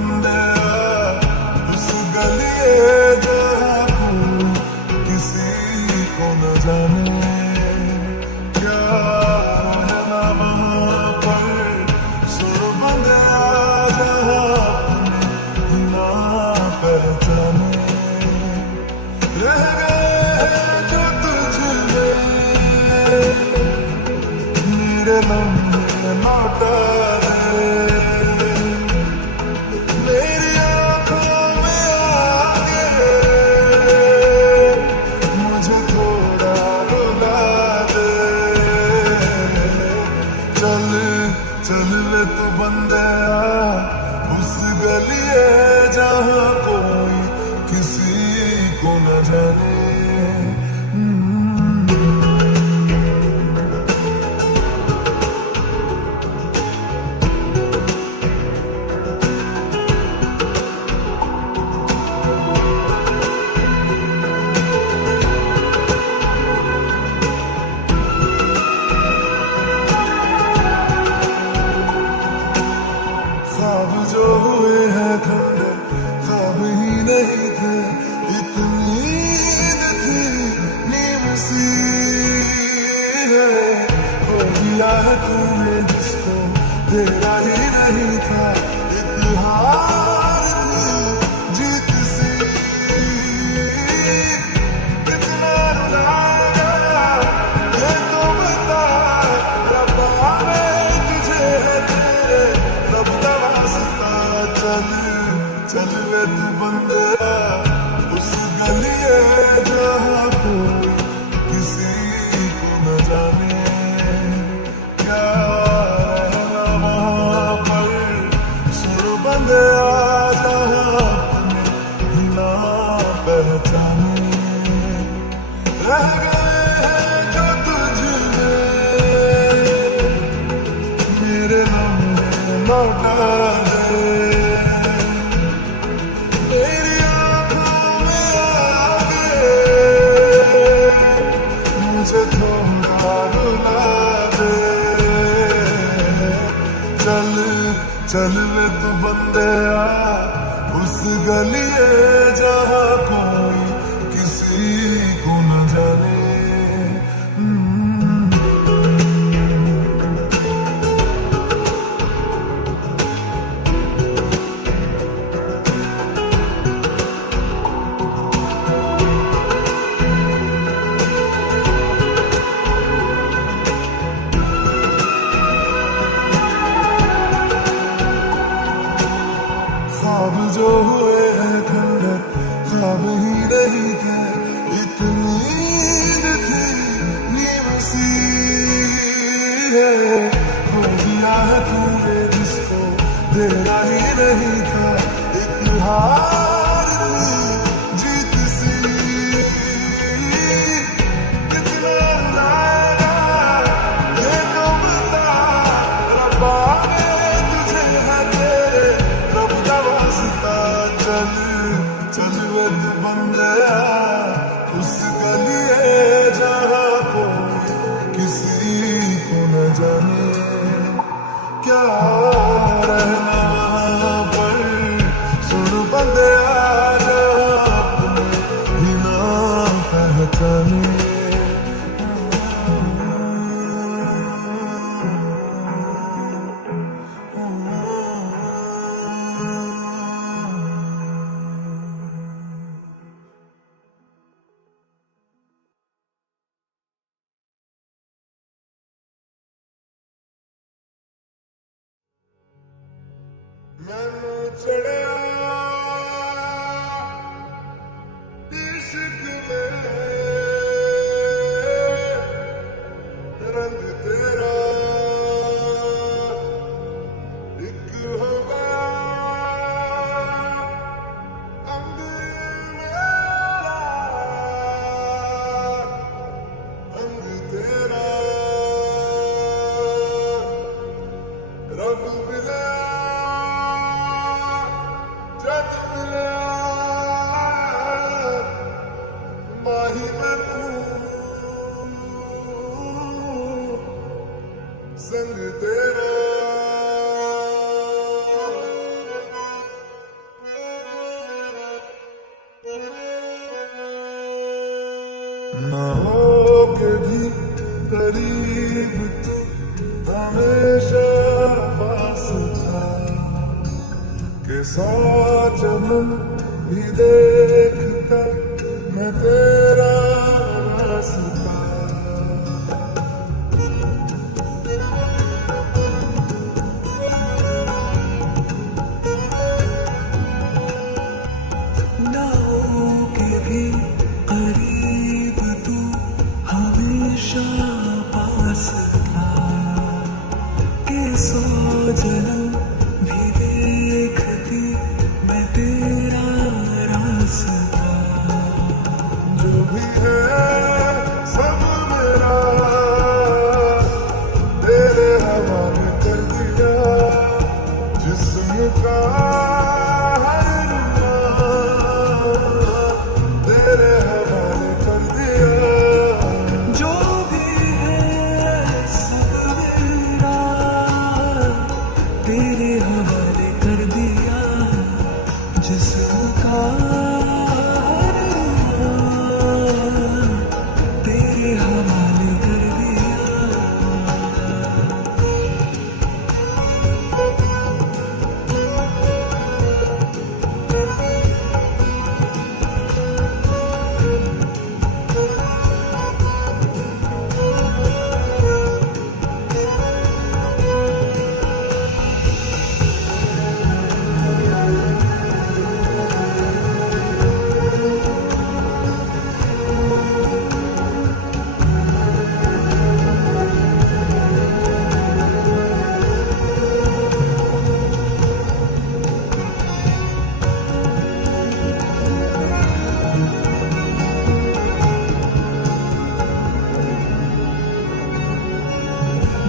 बंदे उस गलिए जहाँ कोई किसी को न जाने, क्या रहना वहाँ पर। सुन बंदे जहाँ अपने ना पहचाने, रह गए जो तुझ में मेरे लम्हे लौटा दे, मेरी आँखों में आके मुझे थोड़ा रुला दे। चल चल वे तू बंदिया उस गलिए जहाँ कोई किसी को न जाने। ख्वाब जो हुए हैं खंडर ख्वाब ही नहीं थे, इतनी नींद थी नीम सी है। हो गया है तूने जिसको तेरा ही नहीं था, इतिहास थी जीत सी। कितना रुलाया ये तो बता, रब्बा मैं तुझे है तेरे रब का वास्ता। चल चल वे तू बंदिया उस गलिए जहाँ कोई किसी को न जाने, क्या रहना वहाँ पर। सुन बंदिया जहाँ अपने ना पहचाने, रह गए हैं जो तुझ में मेरे लम्हे लौटा दे, मेरी आँखों में आके मुझे थोड़ा रुला दे। चल चल वे तू बंदिया उस गलिए जहाँ कोई किसी को न जाने। ख्वाब जो हुए हैं खंडर ख्वाब ही नहीं थे, इतनी नींद थी नीम सी है। हो गया है तूने जिसको तेरा ही नहीं था, इतिहास थी जीत सी। कितना रुलाया ये तो बता, रब्बा मैं तुझे है तेरे रब का वास्ता। चल चल वे तू बंदिया उस गलिए जहाँ कोई किसी को न जाने, क्या रहना वहाँ पर। सुन बंदे ना हो के भी करीब तू हमेशा पास था के 100 जन्म भी देखता मैं तेरा रास्ता। ना हो के भी करीब तू हमेशा पास था के 100 जन्म भी देखती मैं तेरा रास्ता। जो भी है सब मेरा तेरे हवाले कर दिया, जिस्म का हर रुआ तेरे हवाले कर दिया। जो भी है सब मेरा तेरे हवाले कर दिया, जिसका तेरे हवाले कर दिया।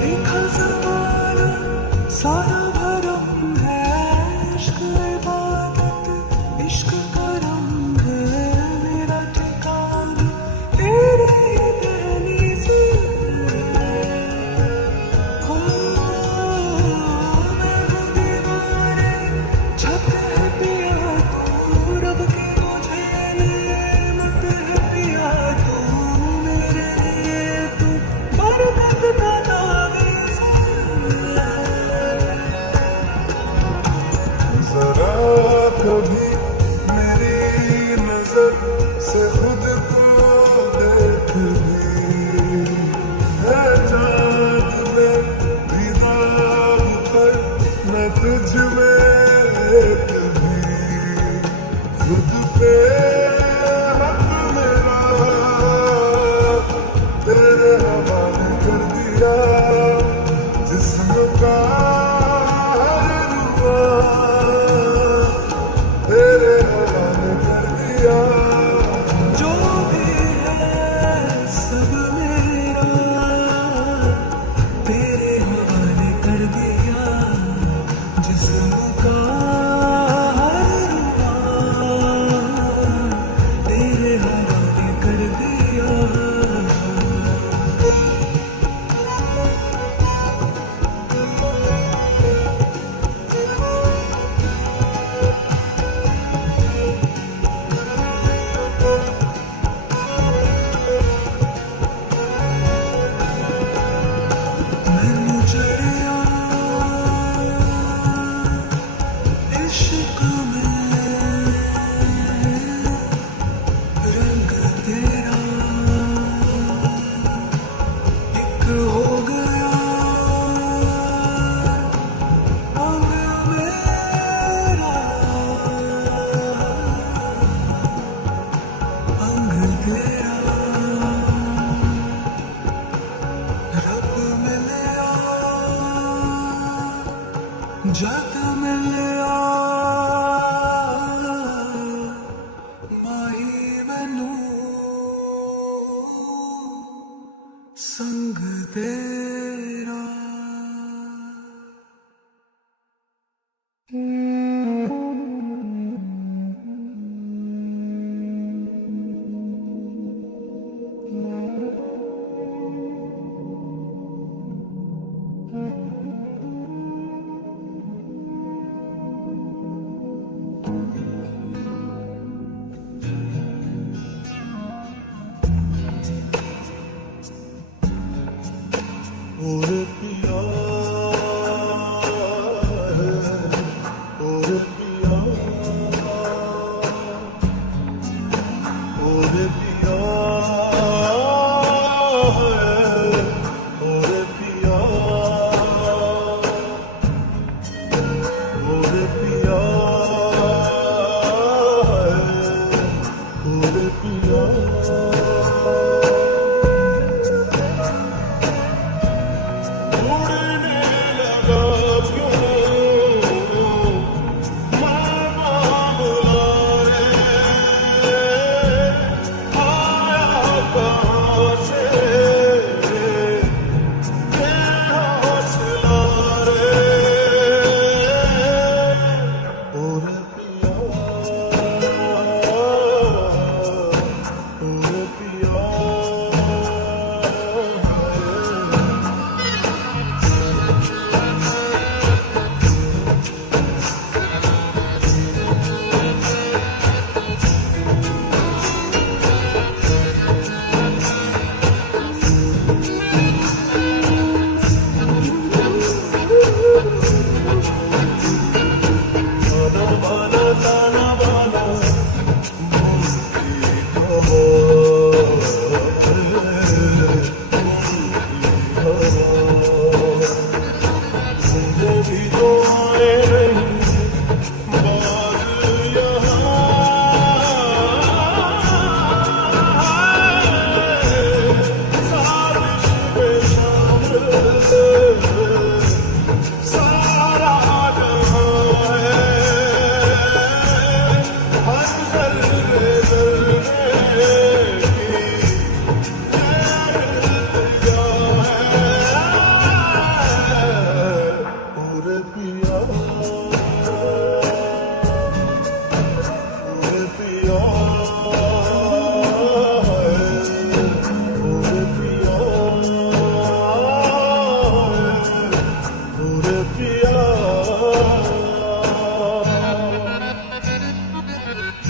देखा ज़माना सारा भरम है, इश्क इबादत इश्क करम है, मेरा ठिकाना तेरे ही दहलीज हो। मैं हूँ दीवारे छत है पिया तू, रब की मुझे नेमत है पिया तू, मेरे लिए तू बरकत का तावीज़ है। जरा कभी मेरी नजर से खुद को देख भी, है चाँद में भी दाग पर मैं तुझ में एक भी, खुद पे हक मेरा तेरे हवाले कर दिया, जिस्म का हर रुआ तेरे हवाले कर दिया। जो भी है सब मेरा तेरे हवाले कर दिया, जिस्म का हर रुआ तेरे हवाले कर दिया। मैं चढ़िया इश्क में, रंग तेरा एक हो गया, अंग मेरा अंग तेरा, रब मिलिया जग मिलिया।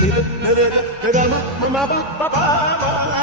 Ni ni ni ga ga ma ma ba ba ba ba